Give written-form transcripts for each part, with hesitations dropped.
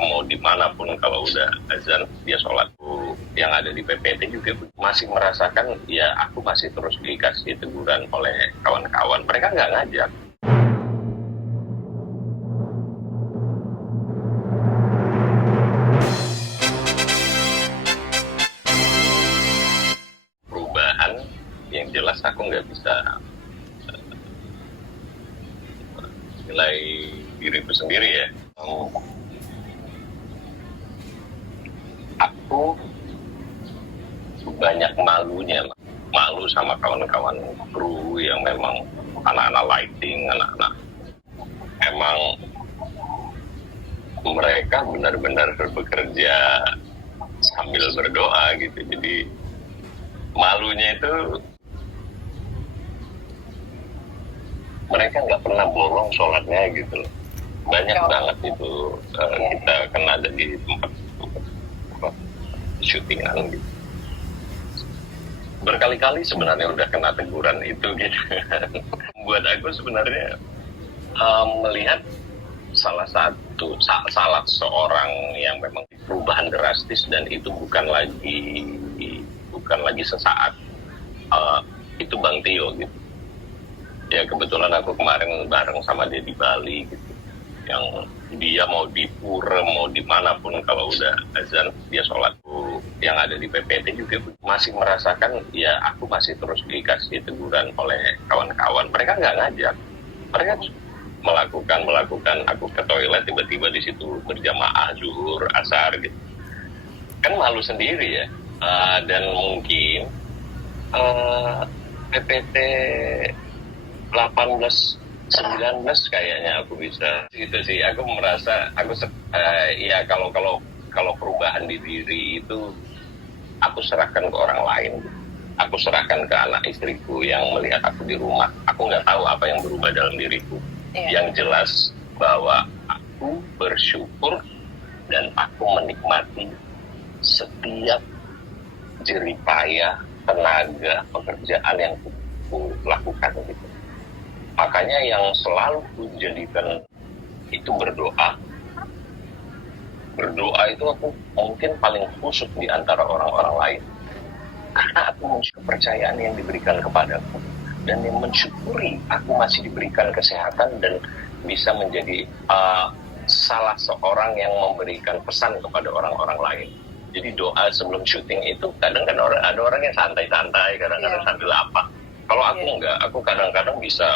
mau dimanapun kalau udah azan dia sholat. Yang ada di PPT juga masih merasakan ya aku masih terus dikasih teguran oleh kawan-kawan. Mereka nggak ngajak. Perubahan yang jelas aku nggak bisa nilai diriku sendiri ya. Aku banyak malu sama kawan-kawan kru yang memang anak-anak lighting, anak-anak emang mereka benar-benar bekerja sambil berdoa gitu. Jadi malunya itu mereka nggak pernah bolong sholatnya gitu loh. Banyak banget itu kita kena ada di tempat syutingan gitu. Berkali-kali sebenarnya udah kena teguran itu gitu. Buat aku sebenarnya melihat salah seorang yang memang perubahan drastis dan itu bukan lagi sesaat, itu Bang Tio gitu. Ya kebetulan aku kemarin bareng sama dia di Bali gitu. Yang dia mau di pura, mau dimanapun kalau udah azan dia sholat. Yang ada di PPT juga masih merasakan ya aku masih terus dikasih teguran oleh kawan-kawan. Mereka nggak ngajak, mereka melakukan aku ke toilet tiba-tiba di situ berjamaah zuhur asar gitu kan malu sendiri ya. Dan mungkin PPT 18 19 kayaknya aku bisa gitu sih. Aku merasa ya kalau perubahan di diri itu aku serahkan ke orang lain. Aku serahkan ke anak istriku yang melihat aku di rumah. Aku nggak tahu apa yang berubah dalam diriku. Yang jelas bahwa aku bersyukur dan aku menikmati setiap jerih payah, tenaga, pekerjaan yang aku lakukan gitu. Makanya yang selalu aku jadikan itu berdoa. Berdoa itu aku mungkin paling khusyuk di antara orang-orang lain. Karena aku mensyukuri kepercayaan yang diberikan kepadaku. Dan yang mensyukuri aku masih diberikan kesehatan dan bisa menjadi salah seorang yang memberikan pesan kepada orang-orang lain. Jadi doa sebelum syuting itu kadang-kadang ada orang yang santai-santai, kadang-kadang sambil apa. Kalau aku enggak, aku kadang-kadang bisa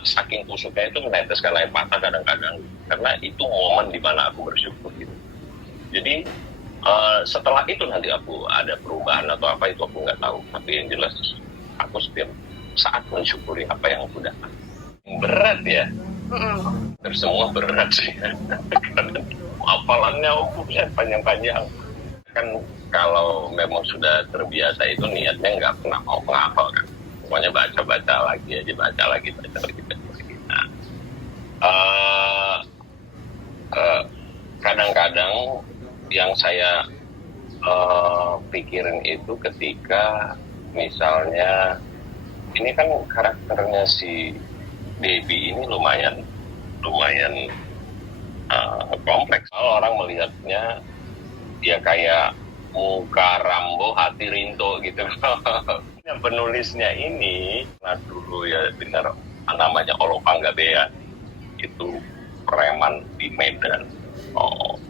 saking khusyuknya itu meneteskan air mata kadang-kadang. Karena itu momen di mana aku bersyukur gitu. Jadi setelah itu nanti aku ada perubahan atau apa itu aku nggak tahu. Tapi yang jelas aku setiap saat mensyukuri apa yang aku dapat. Berat ya. Semua berat sih. Hafalannya panjang-panjang. Kan kalau memang sudah terbiasa itu niatnya nggak pernah mau menghafal kan. Pokoknya baca lagi. Nah, kadang-kadang yang saya pikirin itu ketika misalnya ini kan karakternya si Debbie ini lumayan kompleks. Kalau orang melihatnya dia kayak muka Rambo hati Rinto gitu. Yang penulisnya ini dulu ya dengar namanya Olo Panggabean, itu preman di Medan.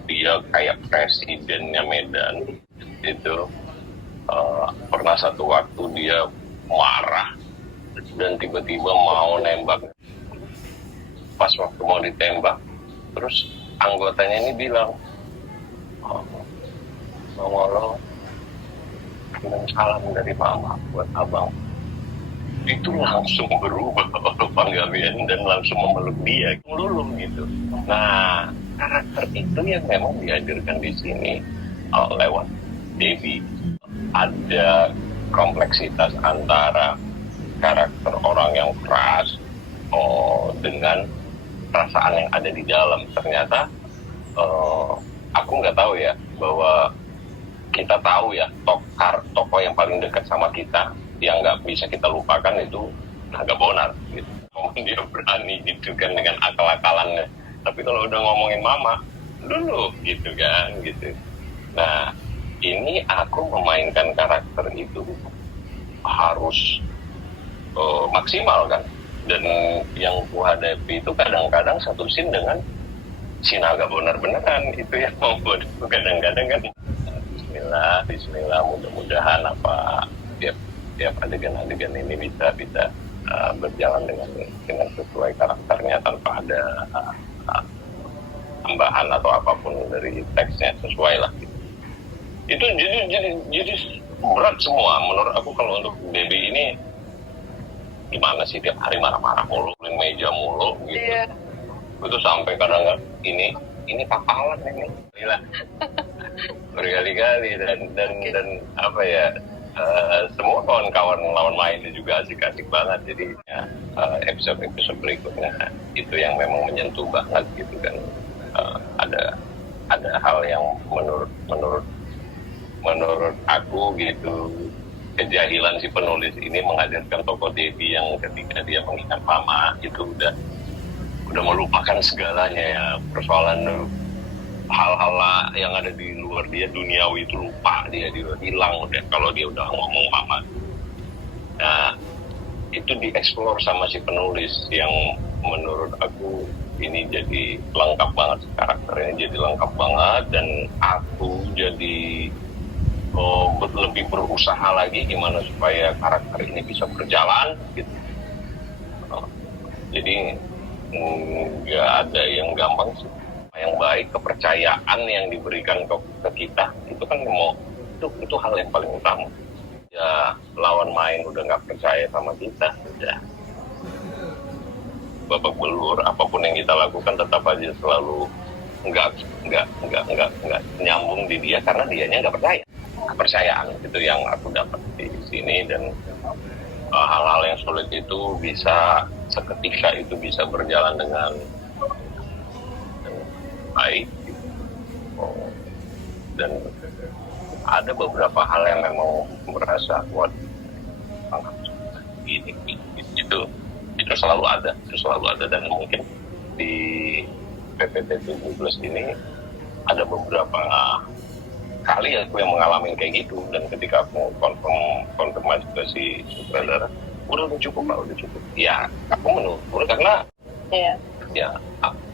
Dia kayak presidennya Medan itu. Pernah satu waktu dia marah dan tiba-tiba mau nembak. Pas waktu mau ditembak, terus anggotanya ini bilang, Bang Olo, kirim salam dari mama buat abang. Itu langsung berubah Olo Panggabean dan langsung memeluk dia, melulung gitu. Nah, karakter itu yang memang dihadirkan di sini lewat Debbie. Ada kompleksitas antara karakter orang yang keras dengan perasaan yang ada di dalam. Ternyata aku nggak tahu ya bahwa kita tahu ya tokoh yang paling dekat sama kita yang nggak bisa kita lupakan itu Naga Bonar gitu. Dia berani gitu kan dengan akal-akalannya. Tapi kalau udah ngomongin mama, dulu gitu kan gitu. Nah, ini aku memainkan karakter itu harus maksimal kan. Dan yang kuhadapi itu kadang-kadang satu scene dengan si naga benar-beneran itu yang membuat kadang-kadang kan Bismillah, Bismillah, mudah-mudahan apa tiap tiap adegan-adegan ini bisa bisa berjalan dengan sesuai karakternya tanpa ada tambahan atau apapun dari teksnya sesuai lah. Itu jadi berat semua menurut aku. Kalau untuk Debbie ini gimana sih, tiap hari marah-marah mulu, meja mulu gitu. Yeah. Itu sampai kadang ini papalan ini gila berkali-kali dan apa ya, semua kawan-kawan lawan mainnya juga asik-asik banget. Jadi ya, episode berikutnya itu yang memang menyentuh banget gitu kan. Ada hal yang menurut aku gitu, kejahilan si penulis ini menghadirkan tokoh Debbie yang ketika dia mengingat mama itu udah melupakan segalanya ya, persoalan hal-hal yang ada di luar dia duniawi itu lupa, dia hilang udah kalau dia udah ngomong mama. Nah, itu dieksplor sama si penulis yang menurut aku ini jadi lengkap banget, karakternya jadi lengkap banget, dan aku jadi lebih berusaha lagi gimana supaya karakter ini bisa berjalan gitu. Jadi nggak ada yang gampang sih. Yang baik, kepercayaan yang diberikan ke kita itu kan itu hal yang paling utama. Ya lawan main udah nggak percaya sama kita, udah babak belur, apapun yang kita lakukan tetap aja selalu nggak nyambung di dia karena dianya nggak percaya. Kepercayaan itu yang aku dapat di sini, dan hal-hal yang sulit itu bisa seketika itu bisa berjalan dengan baik. Dan ada beberapa hal yang memang merasa kuat itu selalu ada, dan mungkin di PPT 17 ini ada beberapa kali aku yang mengalami kayak gitu, dan ketika aku konfirmasi ke si sutradara, udah cukup ya aku menurut karena ya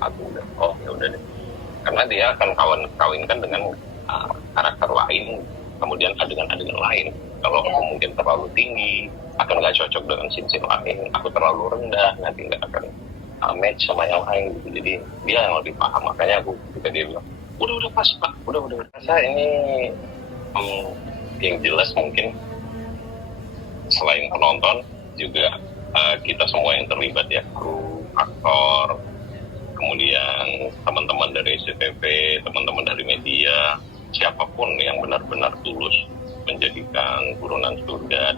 aku udah deh, karena dia akan kawinkan dengan karakter lain, kemudian adegan-adegan lain. Kalau aku mungkin terlalu tinggi akan nggak cocok dengan scene lain, aku terlalu rendah nanti nggak akan match sama yang lain gitu. Jadi dia yang lebih paham, makanya aku ketika dia bilang udah pas Pak, udah rasa ini yang jelas mungkin selain penonton juga kita semua yang terlibat ya, kru, aktor, kemudian teman-teman dari SCTV, teman-teman dari media, siapapun yang benar-benar tulus menjadikan Buronan Surga